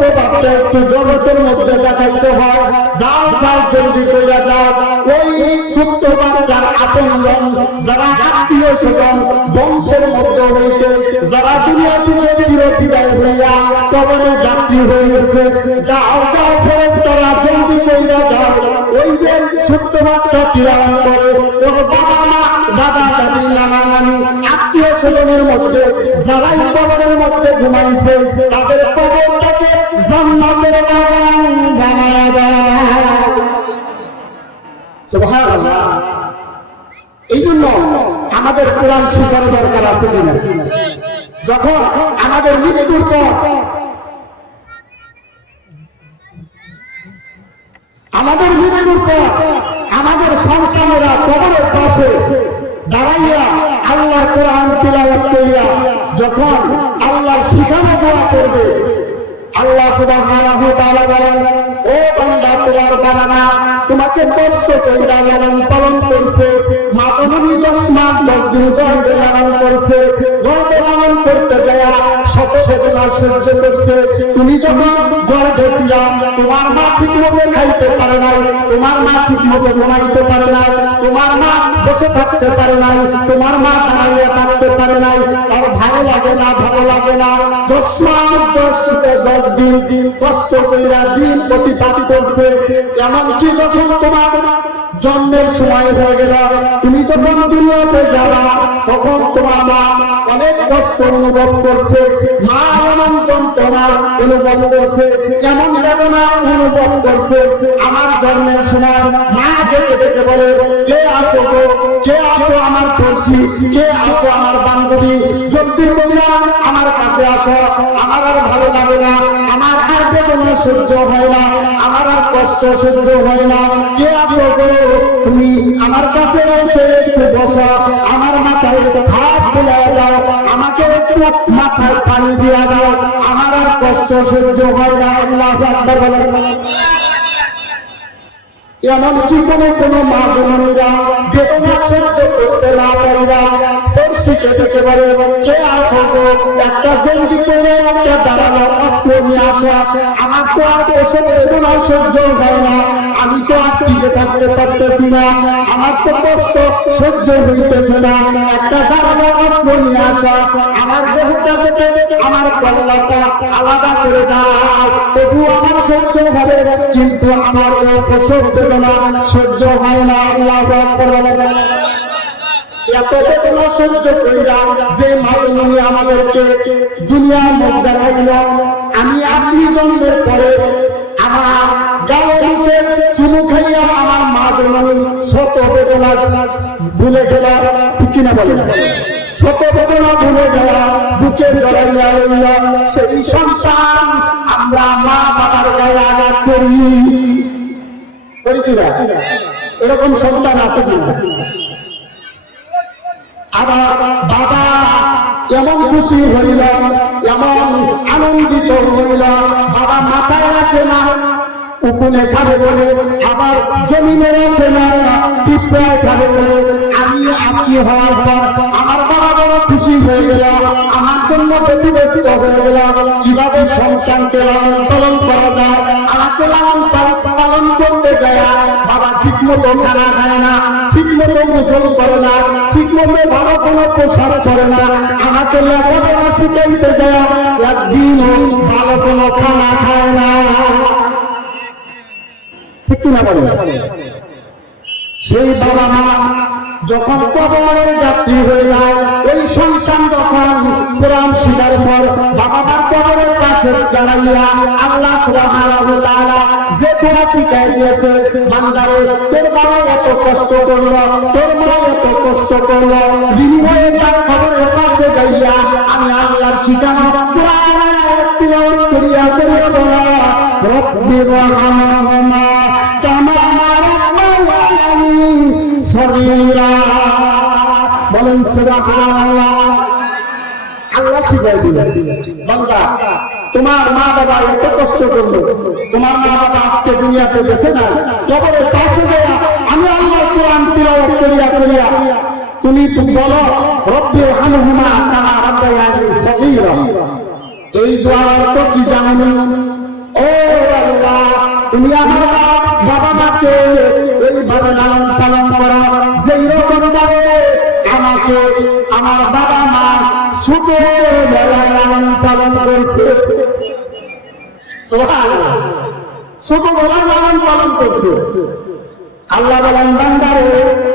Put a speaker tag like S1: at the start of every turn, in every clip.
S1: প্রভাবটা একটু জগতের মধ্যে দেখাইতে হয়। যাও যাও, জলদি করে যাও। ওই ছোট্ট বাচ্চার আপনজন যারা আত্মীয় স্বজন, বংশের মধ্যে হইতে যারা দুনিয়া থেকে চিরচিরাই হইয়া কবরের যাত্রী হয়ে গেছে। যাও যাও ফেরেস্তারা জলদি করে যাও। ওই যে ছোট্ট বাচ্চা তিরাম মধ্যে ঘুমাইছে, তাদের কবরটাকে জান্নাতের বাগান সুবহানাল্লাহ আমাদের কোরআন দরকার আছে কিনা যখন আমাদের মৃত্যুর পর আমাদের মৃত্যুর পর আমাদের সন্তানেরা কবরের পাশে দাঁড়াইয়া আল্লাহ কোরআন তিলাওয়াত করিয়া যখন আল্লাহর শিখানো দোয়া করবে আল্লাহ সুবহানাহু তাআলা বলেন ও বান্দা, তোমার বাবা তোমাকে কষ্ট কইরা লালন পালন করছে। মা তুমি দশ দশ দিন গর্ভে লালন করছে। গর্ভে লালন করতে যায় শত শত সহ্য করছে। তুমি যখন গর্ভে ছিলা, তোমার মা ঠিক মতো খাইতে পারে নাই, তোমার মা ঠিক মতো ঘুমাইতে পারে নাই, তোমার মা বসে থাকতে পারে নাই, তোমার মা দাঁড়িয়ে থাকতে পারে নাই। আর ভালো লাগে না, ভালো লাগে না। দশ মাস, দশ দশ দিন, কষ্ট কইরা দিন প্রতিপাতি করছে। এমনকি যখন তোমার জন্মের সময় হয়ে গেল, তুমি যখন দুনিয়াতে যাবা, তখন তোমার মা অনেক অনুভব করছে, মা অনুভব করছে এমন বেদনা অনুভব করছে, আমার জন্মের সময় মা বলে, কে আসো গো? কে আসো আমার পড়শি? কে আসো আমার বান্ধবী? করিয়া আমার কাছে আসো, আমার আর ভালো লাগে না, আমার আর বেদনা সহ্য হয় না, আমার আর কষ্ট সহ্য হয় না, কে আসো গো? তুমি আমার কাছে একটু বসো, আমার মাথায় হাত দাও, আমাকে একটু মাথায় পানি দিয়া দাও। আমার আর কষ্ট সহ্য হয় না, আল্লাহ আকবার বলেন। এমনকি কোনো কোনো মা জননীরা বেদনা সহ্য করতে না পারিরা পড়শিকে থেকে বলে, কে আসো গো? একটা জলদি করে একটা দাঁড়ানো অস্ত্র নিয়ে আসো। আমার তো আর সহ্য হয় না। আমি তো আর টিকে থাকতে পারতেছি না। আমার তো কষ্ট সহ্য হইতেছে না। একটা অস্ত্র নিয়ে আসো। আমার থেকে আমার কল্লাটা আলাদা করে দাও। তবু আমার সহ্য হবে, কিন্তু আমার প্রসব বেদনা সহ্য হয় না, আল্লাহ। এত বেদনা সহ্য আমাদেরকে দুনিয়ার মধ্যে আমি আপনি জন্মের পরে আমার মুখে চুমু খাইয়া আমার মা জননী শত বেদনা ভুলে গেলা, ঠিক কিনা বলেন? শত বেদনা ভুলে যাওয়া বুকে জড়াইয়া সন্তান আমরা মা বাবার গায়ে আঘাত করি। করি কিনা? এরকম সন্তান আছে কিনা? আবার বাবা এমন খুশি হইল এমন আনন্দিত হইল বাবা মাথায় রাখে না উকুনে খাবে বলে, আবার জমিনে রাখে না, পিঁপড়ায় খাবে বলে। আমি আপনি হওয়ার পর আমার বাবা বড় খুশি হয়ে গেল, আমার জন্য প্রতিবেশিত হয়ে গেল। কীভাবে সন্তানকে লালন পালন করা যায়, আমাকে লালন পালন করতে যায়। বাবা ঠিক মতো খানা খায় না ঠিক মতো গোসল করে না ঠিক মতো ভালো কোনো পোশাক করে না। আমাকে লেখাপড়া শিখাইতে যায়, একদিনও ভালো কোনো খানা খায় না। মৃত্যু না বলো সেই বাবা মা যখন কবরের যাত্রী হয়ে যায়, ওই সন্তান যখন কোরআন শিকার পর বাবা মার কবরের পাশে দাঁড়াইয়া আল্লাহ যে তোরা শিখাই দিয়েছে বান্দারে, তোর বাবা এত কষ্ট করল, তোর মা এত কষ্ট করল, বিনিময়ে তার কবরের পাশে যাইয়া আমি আল্লাহর শিখানো করিয়া করিয়া বলা রব্বি ওয়া সুবহানাল্লাহ। শিখাই দিলেন। বান্দা, তোমার মা বাবা এত কষ্ট করল। তোমার মা বাবা আজকে দুনিয়াতে বেঁচে না? কবরের পাশে দেয়া আমি আল্লাহ কোরআন তিলাওয়াত করিয়া করিয়া তুমি বলো, রব্বি হানহুমা কামা রাব্বায়ানি সগীরা। এই দোয়ার অর্থ কি জানো ও আল্লাহ, তুমি আমার বাবা মাকে এইভাবে লালন লালন করছে। ছোটবেলায় লালন পালন করছে আল্লাহ বলেন বান্দারে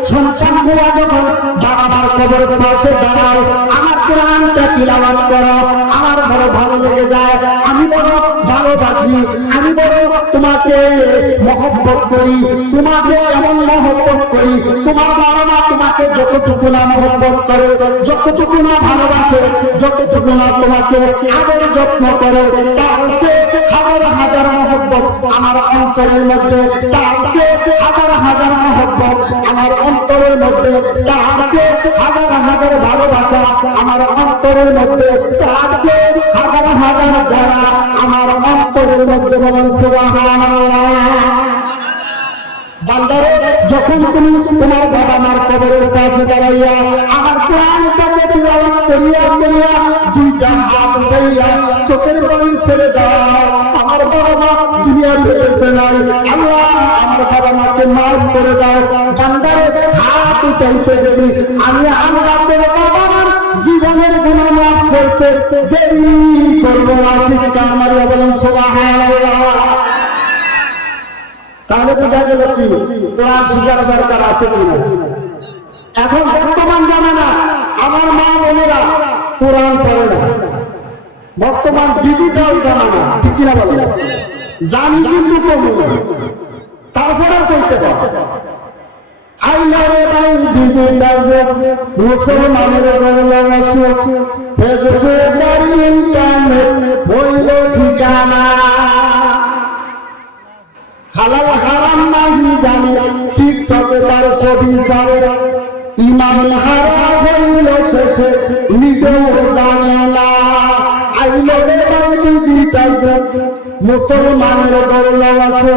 S1: সন্তানগুলা যখন বাবার কবরের পাশে দাঁড়াও আমার কোরআনটা তিলাওয়াত করো আমার বড় ভালো লেগে যায় আমি বড় ভালোবাসি। আমি বড় তোমাকে মহব্বত করি, তোমাকে এমন মহব্বত করি, তোমার বাবা মা তোমাকে যতটুকু না মহব্বত করে, যতটুকু না ভালোবাসে, যতটুকু না তোমাকে আদর যত্ন করে, তার চেয়ে হাজার হাজার মহব্বত আমার অন্তরের মধ্যে, তার হাজার হাজার মহব্বত আমার অন্তরের মধ্যে হাজার হাজার ভালোবাসা আমার অন্তরের মধ্যে হাজার হাজার দ্বারা আমার যখন তুমি তোমার বাবা মার কবরের পাশে দাঁড়াইয়া আমার কোরআনটাকে তিলাওয়াত করিয়া ছেড়ে আমার বাবা মা দুনিয়ার বেঁচে নাই আল্লাহ আমার বাবা মাকে মাফ করে দাও বান্দারে হাত উঠাইতে আমি আল্লাহ বাবা মার জীবনের গুণা করতে দেরি করব না, চিৎকার মারিয়া বলেন তাহলে বোঝা গেল কি, কোরআন শিখার দরকার আছে কিনা এখন বর্তমান জামানা, আমার মা বোনেরা কোরআন পড়ে না। বর্তমান ডিজিটাল জামানা, ঠিক কিনা বলে? জানি কিন্তু তারপরে করতে পারে আইলারে নাই ডিজিটাল যুগ মুসলমানের ঠিকানা? হালাল হারাম নাই জানে, টিকটকে তার ছবি ছাড়ে। ইমান হারা হইল শেষে নিজেও জানে না। আইলো রে বান্দি জিতাই মুসলমানের দৌলত আছে।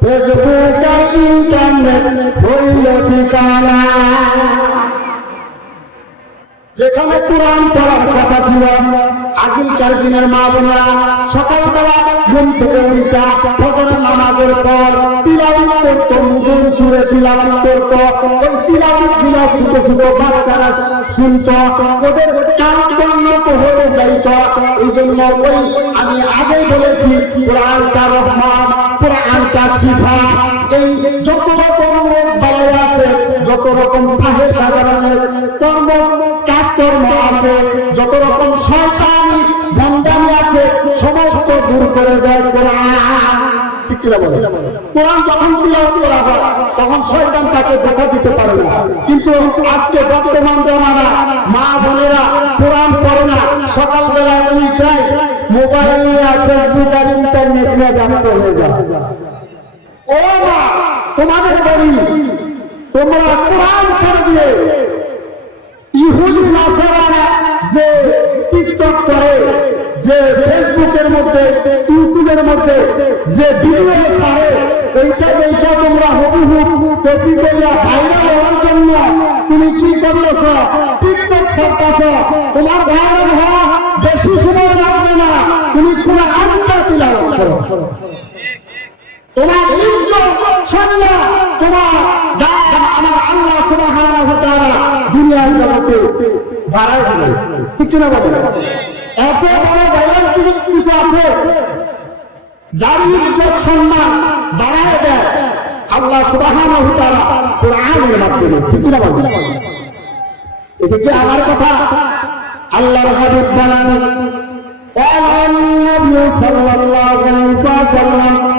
S1: ফেসবুক আর ইন্টারনেট হইল ঠিকানা। যেখানে কোরআন পড়ার কথা ছিল আগেকার দিনের মা বোনেরা সকালবেলা ঘুম থেকে উঠা ফজরের নামাজের পর তিলাওয়াত করতো মুখুর সুরে তিলাওয়াত করতো। ওই তিলাওয়াতগুলা ছোট ছোট বাচ্চারা শুনতো, ওদের কান কর্ণত হয়ে যাইত। এই জন্য ওই আমি আগে বলেছি, কোরআনটা রহমান, কোরআনটা শিফা। এই যত রকম বালাই আছে, যত রকম পাহে সাধারণের কর্ম কাজকর্ম আছে যত রকম শয়তানি বন্দানি আছে সমস্ত দূর করে দেয় কোরআন। ঠিক কিনা বলে? কোরআন যখন তিলাওয়াত করা হয় তখন শয়তান তাকে ধোকা দিতে পারে না। কিন্তু আজকে বর্তমান জমানা মা বোনেরা কোরআন পড়ে না। সকালবেলা উঠায় মোবাইল নিয়ে ফেসবুক আর ইন্টারনেট নিয়ে ব্যস্ত হয়ে যায়। ও মা তোমাদের বলি তোমরা কোরআন ছেড়ে দিয়ে ইহুদি নাসারারা যে টিকটক করে, যে ফেসবুকের মধ্যে, ইউটিউবের মধ্যে যে ভিডিও ছাড়ে, এইটা দেখে তোমরা হুবহু কপি করিয়া ভাইরাল হওয়ার জন্য তুমি কি করতেছ? টিকটক ছাড়তেছ। তোমার ভাইরাল হওয়া বেশি সময় লাগবে না। তুমি আটটা তিলাওয়াত করো। তোমার ইজ্জত সম্মান তোমার দাম আমার আল্লাহ সুবহানাহু ওয়া তাআলা দুনিয়ার জগতে বাড়ায় দিলেন ঠিক কিনা বলেন এত বড় ভাইরাল কিছু কিছু আছে যার ইজ্জত সম্মান বাড়ায় দেয় আল্লাহ সুবহানাহু ওয়া তাআলা কোরআনের মাধ্যমে ঠিক কিনা বলেন এটা কি আমার কথা আল্লাহর হাবিব বলেন قال النبي صلى الله عليه وسلم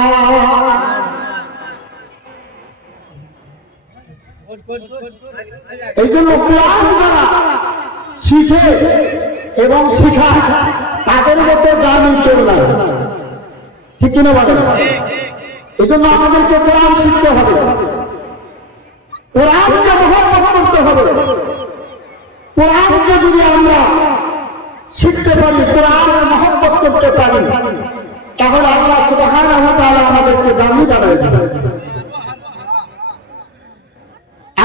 S1: এই জন্য শিখে এবং শিখায়, তাদের মধ্যে দামি কেউ ঠিক কিনা বলেন এই জন্য আমাদেরকে কোরআন শিখতে হবে। কোরআনকে মহব্বত করতে হবে। কোরআনকে যদি আমরা শিখতে পারি, কোরআনের মহব্বত করতে পারি, তাহলে আল্লাহ তাআলা আমাদেরকে দামি বানাবে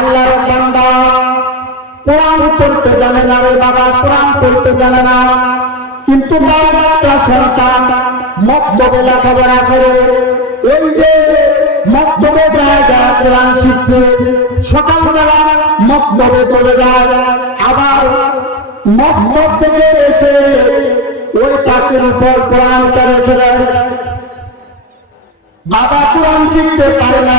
S1: আল্লাহর বান্দা। কোরআন পড়তে জানে না রে বাবা, কোরআন পড়তে জানে না। কিন্তু বাবা সন্তান মক্তবে লেখাপড়া করে। ওই যে মক্তবে যায় যারা কোরআন শিখছে, সকালবেলা মক্তবে চলে যায়। আবার মক্তব থেকে এসে ওই তাকের উপর কোরআনটা রেখে দেয় বাবা কোরআন শিখতে পারে না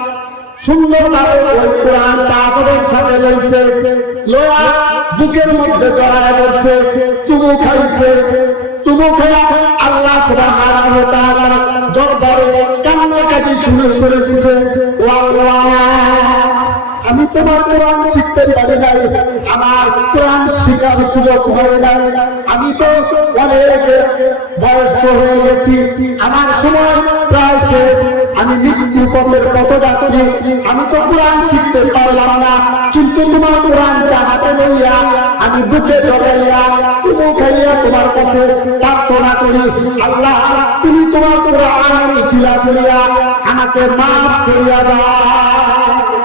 S1: সুন্দর ভাবে ওই কোরআনটা আমাদের সাথে রয়েছে। লোয়া বুকের মধ্যে জড়ায় ধরছে, চুমু খাইছে। চুমু খেয়া আল্লাহ সুবহানাহু ওয়া তাআলার দরবারে কান্নাকাটি শুরু করে দিয়েছে। ও আল্লাহ আমি তোমার কোরআন শিখতে পারি নাই। আমার কোরআন শিখার সুযোগ হয় নাই। আমি তো অনেক বয়স হয়ে গেছি। আমার সময় প্রায় শেষ। আমি মৃত্যু পথের পথ যাচ্ছি আমি তো কোরআন শিখতে পারলাম না। কিন্তু তোমার কোরআন হাতে লইয়া আমি বুকে জড়াইয়া চুমু খাইয়া তোমার কাছে প্রার্থনা করি, আল্লাহ, তুমি তোমার কোরআন মিছিলা করিয়া আমাকে মাফ করিয়া দাও।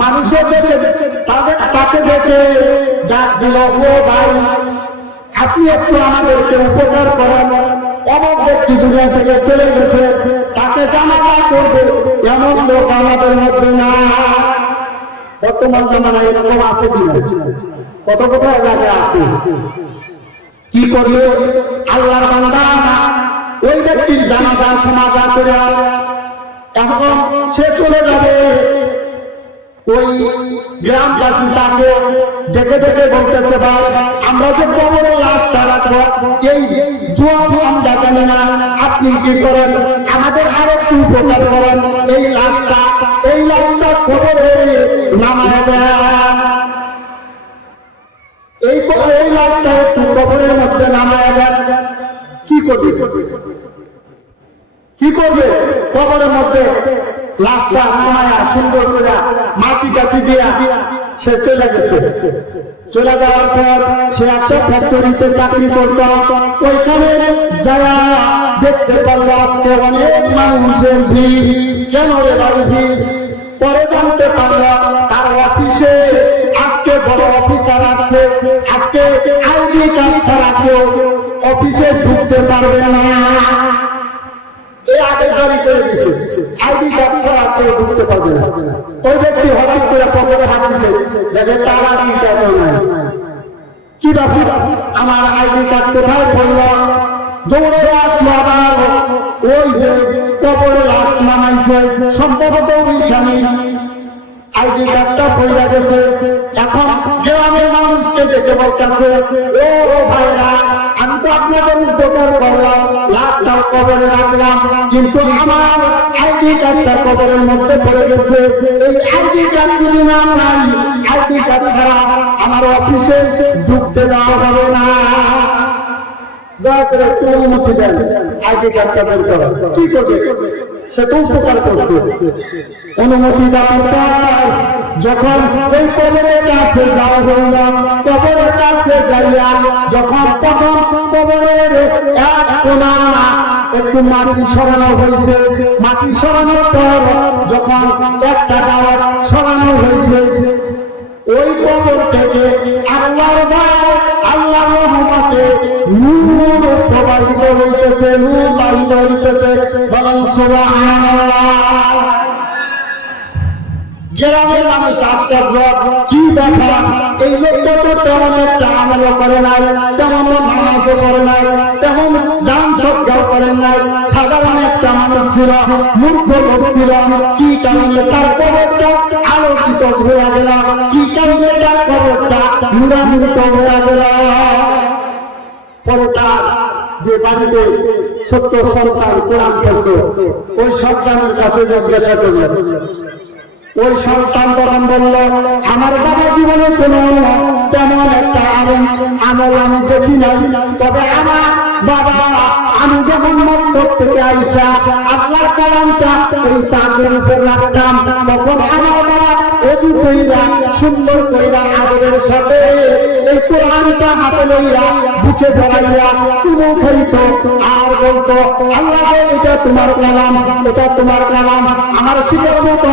S1: মানুষের দেখে, তাদের, তাকে দেখে ডাক দিল, ও ভাই, আপনি একটু আমাদেরকে উপকার করেন। অমক ব্যক্তি দুনিয়া থেকে চলে গেছে, তাকে জানাজা করবে। এমন লোক আমাদের মধ্যে না বর্তমান জামানা এরকম আছে কিনা কত কত এলাকায় আছে? কি করবে? আল্লাহর বান্দা ওই ব্যক্তির জানাজা সমাজা করে এখন সে চলে যাবে। ওই গ্রামবাসী তাকে দেখে দেখে বলতেছে, ভাই, আমরা যে রাখব, এই আমরা জানি না। আপনি কি করেন? আমাদের আর একটু উপকার করেন। এই লাশটা এই লাশটা এই এই লাশটা একটু মধ্যে নামায় দেন কি করবে? কি করবে? কবরের মধ্যে লাশটা যাওয়ার পর সে একটা চাকরি করত। ওইখানে যারা অনেক মানুষের ভিড়। কেন রে বাড়ি ভিড়? পরে জানতে পারল তার অফিসে আজকে বড় অফিসার আসছে আজকে আইডি কার্ড ছাড়া কেউ অফিসে ঢুকতে পারবে না। এই আদেশ জারি করে দিছে। আইডি কার্ড ছাড়া কেউ ঢুকতে পারবে না। ওই ব্যক্তি হঠাৎ করে পকেটে হাত দিছে, দেখে তার আইডি কার্ড নাই। কি ব্যাপার? আমার আইডি কার্ড কোথায় পড়ল? দৌড়ে আসলো ওই যে কবরে লাশ নামাইছে সম্ভবত ওইখানে আইডি কার্ডটা পড়ে গেছে। এখন গ্রামের মানুষকে দেখে বলতেছে ও ভাইরা তো আপনাদের উপকার করলাম লাশটা কবরে রাখলাম, কিন্তু আমার আইডি কার্ডটা কবরের মধ্যে পড়ে গেছে। এই আইডি কার্ড যদি না নাই আইডি কার্ড ছাড়া আমার অফিসে ঢুকতে দেওয়া হবে না। দয়া করে একটু অনুমতি দেন, আইডি কার্ডটা বের করো কি করবে? সে উপকার করছে। অনুমতি দেওয়ার পর যখন ওই কবরের কাছে যাওয়া হইল কবরের কাছে যাইয়া যখন প্রথম কবরের এক একটু মাটি সরানো হয়েছে, মাটি সরানোর পর যখন একটা দাওয়াত সরানো হয়েছে ওই কবর থেকে আল্লাহর ভয় আল্লাহর রহমতে নূর প্রবাহিত হইতেছে, নূর বাহিত হইতেছে। বলেন সুবহানাল্লাহ। গ্রামের মানুষ আশ্চর্য কি ব্যাপার? এই লোকটা তো তেমন একটা আমলও করে নাই, তেমন নামাজও করে নাই, তেমন দান সজ্জাও করেন নাই। সাধারণ একটা মানুষ ছিল, মূর্খ লোক ছিল, কি কারণে তার কবরটা আলোকিত হয়ে গেল? কি কারণে তার কবরটা নিরামৃত হয়ে গেল? পরে তার যে বাড়িতে ছোট্ট সন্তান কোরআন পড়তো, ওই সন্তানের কাছে জিজ্ঞাসা করলেন ওই সন্তান তখন বলল, আমার বাবা জীবনে কোনো তেমন একটা আমল আমল আমি দেখি নাই। তবে আমার বাবা, আমি যখন মক্তব থেকে আইসা আল্লাহর কালামটা ওই তাকের উপর রাখতাম, তখন আমার বাবা আমার শিখার মতো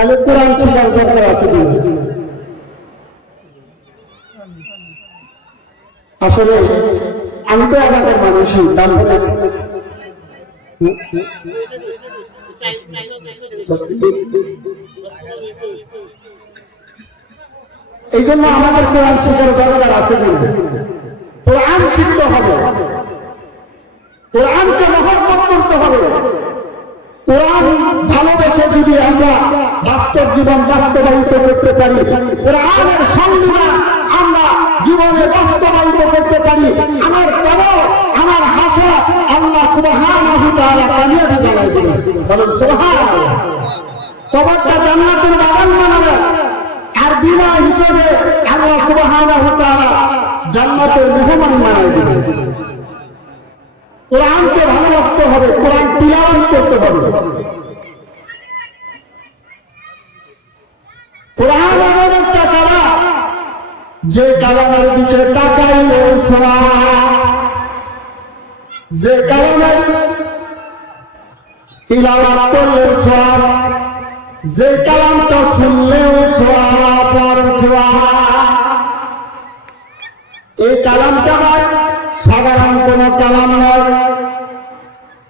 S1: তাহলে কোরআন শিখার দরকার আছে আসলে আমি তো এলাকার মানুষই দাম এই জন্য আমাদের কোরআন শিখার দরকার আছে কিনা? কোরআন শিখতে হবে। কোরআনকে মহব্বত করতে হবে। কোরআন ভালোবেসে যদি আমরা বাস্তব জীবন বাস্তবায়িত করতে পারি, কোরআনের সংবিধান আমরা জীবনে বাস্তবায়িত করতে পারি, আমার কবর আমার হাসা আল্লাহ সুবহানাহু তাআলা কামিয়াবি বানাই দিবেন বলেন, সুবহানাল্লাহ। কবরটা জান্নাতের বাগান বানাবে। আর বিনা হিসেবে আল্লাহ সুবহানাহু তাআলা জান্নাতের মেহমান বানাই দিবেন। কোরআনকে ভালোবাসতে হবে, কোরআন তিলাওয়াত করতে হবে। কোরআন এমন একটা যে কালামের দিকে তাকাইলে যে কালামের তিলাওয়াত করলে সওয়াব যে কালামটা শুনলেও সওয়াব আর সওয়াব এই কালামটা সাধারণ কোন কালাম নয়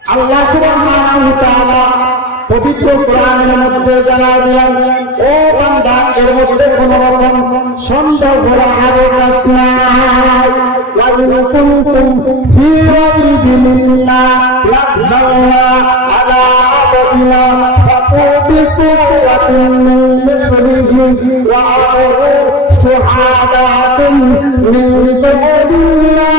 S1: আল্লাহ সুবহানাহু ওয়া তাআলা পবিত্র কোরআনের মধ্যে জানা দিলেন ও বান্দা এর মধ্যে কোন রকম সন্দেহ করা আরো নাই وإن كنتم في ريب مما نزلنا على عبدنا فأتوا بسورة من مثله وأعطوا شهاداكم من دون الله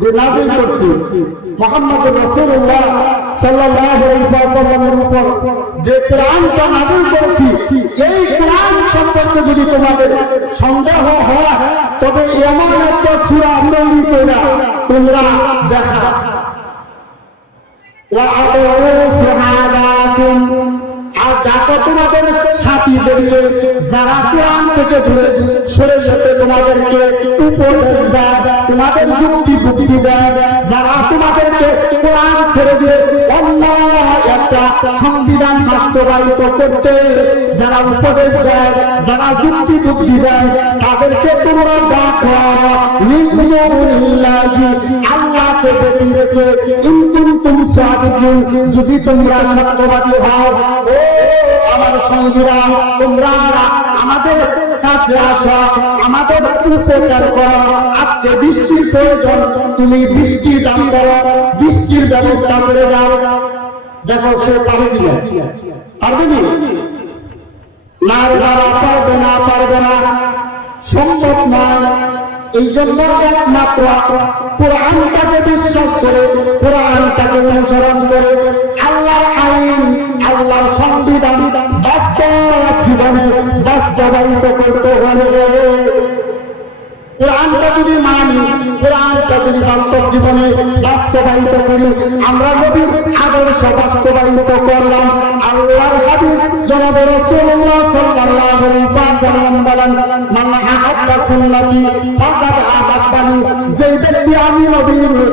S1: যে নাজিল করছি মোহাম্মদ রসুল্লাহ সাল্লাল্লাহু আলাইহি ওয়াসাল্লামের উপর যে কোরআনটা নাজিল করেছি এই কোরআন সম্পর্কে যদি তোমাদের সন্দেহ হয় তবে এমন একটা সূরা তৈরি করে তোমরা দেখা وأضعوا شهاداكم যারা তোমাদেরকে তোমাদের যারা তোমাদেরকে সংবিধান বাস্তবায়িত করতে যারা উপদেশ দেয়, যারা যুক্তি বুদ্ধি দেয়, তাদেরকে তোমরা যদি তোমরা সত্যবাদী হও সঙ্গীরা, তোমরা আমাদের কাছে আসা, আমাদের উপকার করো। আজকে বৃষ্টির প্রয়োজন, তুমি বৃষ্টি দান ব্যবস্থা করে দাও। দেখো, সে পারবে নি? পারবে না পারবে না। সম্ভব নয়। এই জন্য একমাত্র কোরআনটাকে বিশ্বাস করে, কোরআনটাকে অনুসরণ করে, আল্লাহর আইন আল্লাহর সংবিধান বাস্তব জীবনে বাস্তবায়িত করতে হবে। কোরআনটা যদি মানি, কোরআনটা যদি বাস্তব জীবনে বাস্তবায়িত করি, আমরা নবীর আদর্শ বাস্তবায়িত করলাম। আল্লাহর হাবিব জনাব রাসূলুল্লাহ যে ব্যক্তি আমি নবীর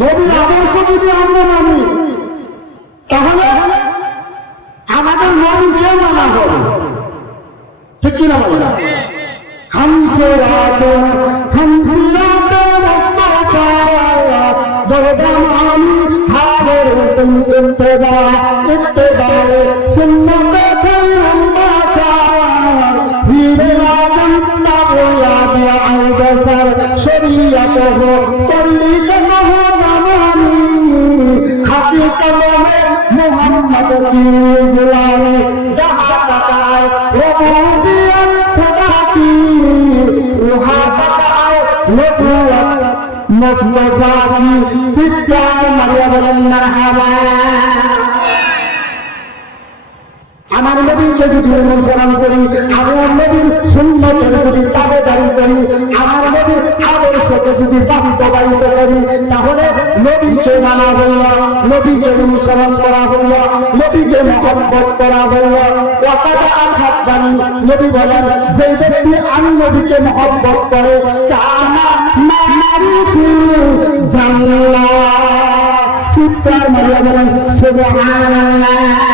S1: নবীর আদর্শ যদি আমরা মানি, তাহলে আমাদের নবীকে মানা হবে? ঠিক কিনা হামসে রাত হামসে রাত তুমি আমার নবী যদি অনুসরণ করি, আমার নবীর সুন্দর যদি তাবে দাবি করি, আমার নবীর আদর্শ আদর্শকে যদি বাস্তবায়িত করি, তাহলে নবীকে মানা হইল, নবীকে অনুসরণ করা হইল, নবীকে মহব্বত করা হইল। ওয়াকাদা আখাদ্দানি নবী বলেন সেই ব্যক্তি আমি নবীকে মহব্বত করে কানা মারিফি চিৎকার মারিয়া বলেন, সুবহানাল্লাহ।